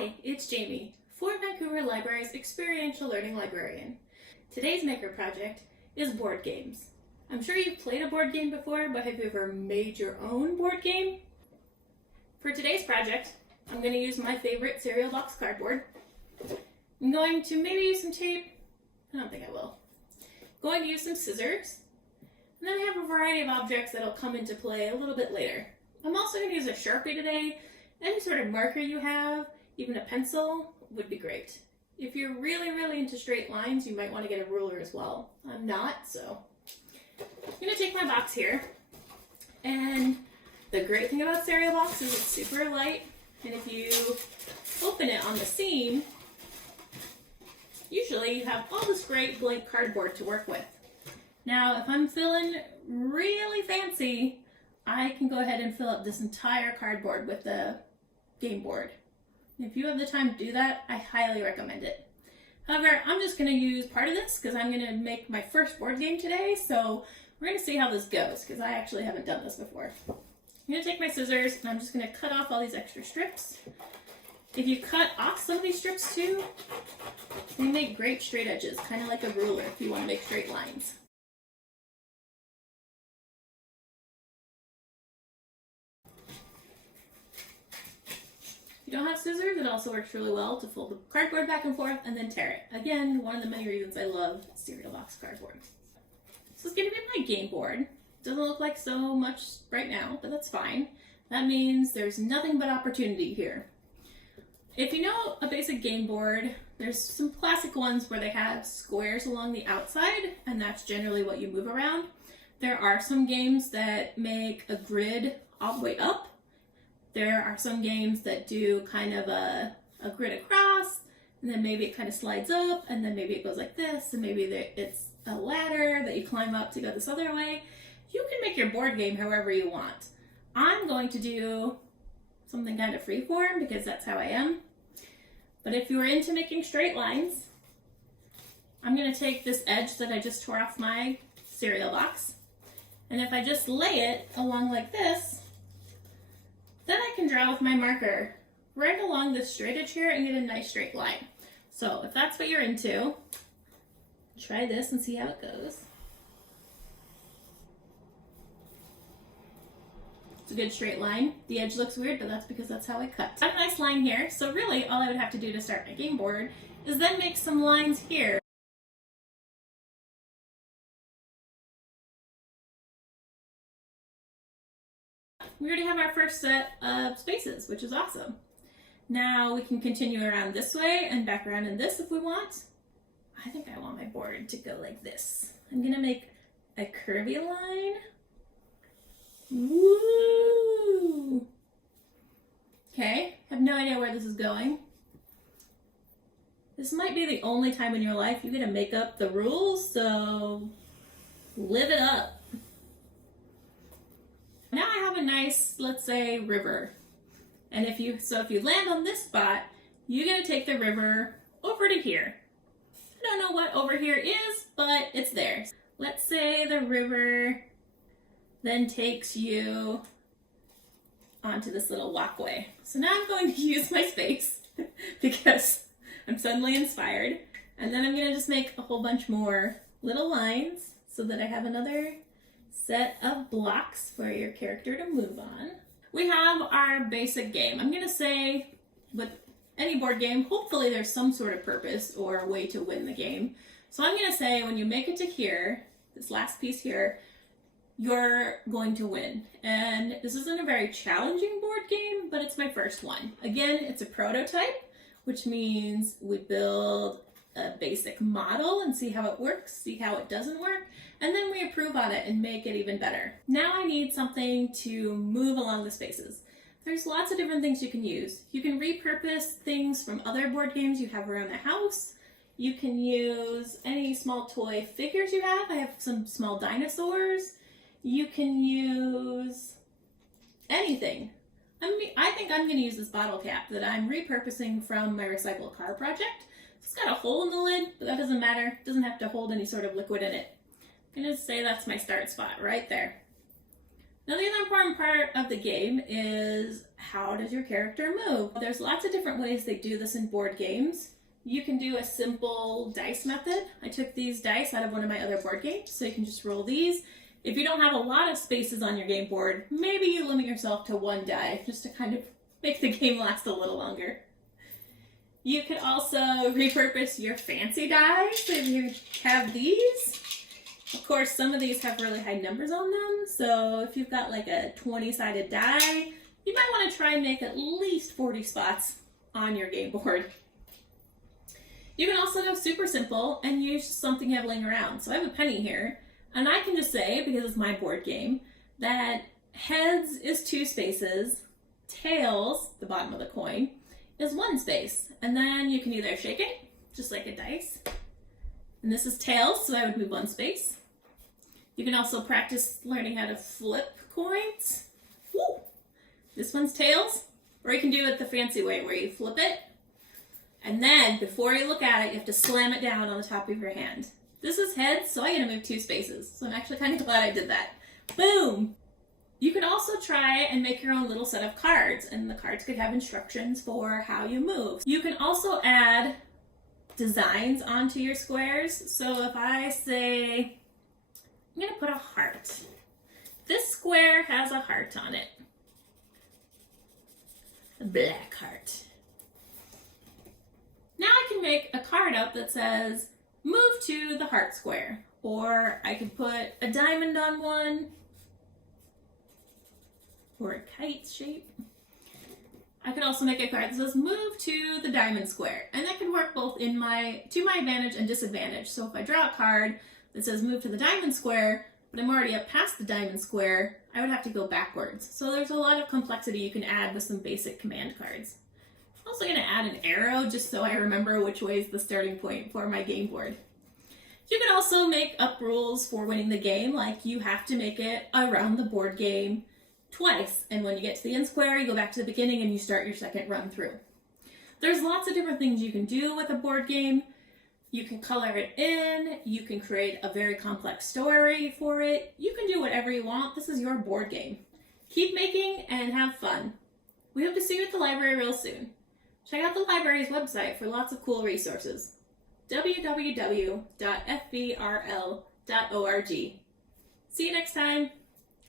Hi, it's Jamie, Fort Vancouver Library's Experiential Learning Librarian. Today's maker project is board games. I'm sure you've played a board game before, but have you ever made your own board game? For today's project, I'm going to use my favorite cereal box cardboard. I'm going to maybe use some tape. I don't think I will. Going to use some scissors. And then I have a variety of objects that'll come into play a little bit later. I'm also going to use a Sharpie today. Any sort of marker you have, even a pencil, would be great. If you're really into straight lines, you might want to get a ruler as well. I'm not, so I'm going to take my box here. And the great thing about cereal box is it's super light, and if you open it on the seam, usually you have all this great blank cardboard to work with. Now, if I'm feeling really fancy, I can go ahead and fill up this entire cardboard with the game board. If you have the time to do that, I highly recommend it. However, I'm just going to use part of this because I'm going to make my first board game today, so we're going to see how this goes because I actually haven't done this before. I'm going to take my scissors and I'm just going to cut off all these extra strips. If you cut off some of these strips too, they make great straight edges, kind of like a ruler if you want to make straight lines. If you don't have scissors, it also works really well to fold the cardboard back and forth and then tear it. Again, one of the many reasons I love cereal box cardboard. So it's going to be my game board. Doesn't look like so much right now, but that's fine. That means there's nothing but opportunity here. If you know a basic game board, there's some classic ones where they have squares along the outside, and that's generally what you move around. There are some games that make a grid all the way up. There are some games that do kind of a grid across, and then maybe it kind of slides up, and then maybe it goes like this, and maybe it's a ladder that you climb up to go this other way. You can make your board game however you want. I'm going to do something kind of freeform because that's how I am. But if you were into making straight lines, I'm going to take this edge that I just tore off my cereal box, and if I just lay it along like this, then I can draw with my marker right along this straight edge here and get a nice straight line. So if that's what you're into, try this and see how it goes. It's a good straight line. The edge looks weird, but that's because that's how I cut. I have a nice line here, so really all I would have to do to start my game board is then make some lines here. We already have our first set of spaces, which is awesome. Now we can continue around this way and back around in this if we want. I think I want my board to go like this. I'm gonna make a curvy line. Woo! Okay, I have no idea where this is going. This might be the only time in your life you get to make up the rules, so live it up. Now I have a nice, let's say, river. And if you land on this spot, you're gonna take the river over to here. I don't know what over here is, but it's there. Let's say the river then takes you onto this little walkway. So now I'm going to use my space because I'm suddenly inspired. And then I'm gonna just make a whole bunch more little lines so that I have another set of blocks for your character to move on. We have our basic game. I'm gonna say with any board game, hopefully there's some sort of purpose or a way to win the game. So I'm gonna say when you make it to here, this last piece here, you're going to win. And this isn't a very challenging board game, but it's my first one. Again, it's a prototype, which means we build a basic model and see how it works, see how it doesn't work, and then we improve on it and make it even better. Now I need something to move along the spaces. There's lots of different things you can use. You can repurpose things from other board games you have around the house. You can use any small toy figures you have. I have some small dinosaurs. You can use anything. I think I'm going to use this bottle cap that I'm repurposing from my recycled car project. It's got a hole in the lid, but that doesn't matter. It doesn't have to hold any sort of liquid in it. I'm going to say that's my start spot right there. Now the other important part of the game is how does your character move? There's lots of different ways they do this in board games. You can do a simple dice method. I took these dice out of one of my other board games, so you can just roll these. If you don't have a lot of spaces on your game board, maybe you limit yourself to one die just to kind of make the game last a little longer. You could also repurpose your fancy dice if you have these. Of course, some of these have really high numbers on them, so if you've got like a 20-sided die, you might want to try and make at least 40 spots on your game board. You can also go super simple and use something you have laying around. So I have a penny here, and I can just say, because it's my board game, that heads is 2 spaces, tails, the bottom of the coin, is 1 space. And then you can either shake it, just like a dice. And this is tails, so I would move 1 space. You can also practice learning how to flip coins. Woo! This one's tails, or you can do it the fancy way where you flip it, and then before you look at it, you have to slam it down on the top of your hand. This is heads, so I get to move 2 spaces. So I'm actually kind of glad I did that. Boom! You can also try and make your own little set of cards, and the cards could have instructions for how you move. You can also add designs onto your squares. So if I say, I'm going to put a heart. This square has a heart on it. A black heart. Now I can make a card up that says, move to the heart square. Or I could put a diamond on one, or a kite shape. I could also make a card that says move to the diamond square. And that can work both to my advantage and disadvantage. So if I draw a card that says move to the diamond square, but I'm already up past the diamond square, I would have to go backwards. So there's a lot of complexity you can add with some basic command cards. I'm also going to add an arrow just so I remember which way is the starting point for my game board. You can also make up rules for winning the game, like you have to make it around the board game twice, and when you get to the end square, you go back to the beginning and you start your second run through. There's lots of different things you can do with a board game. You can color it in, you can create a very complex story for it, you can do whatever you want. This is your board game. Keep making and have fun. We hope to see you at the library real soon. Check out the library's website for lots of cool resources. www.fbrl.org. See you next time.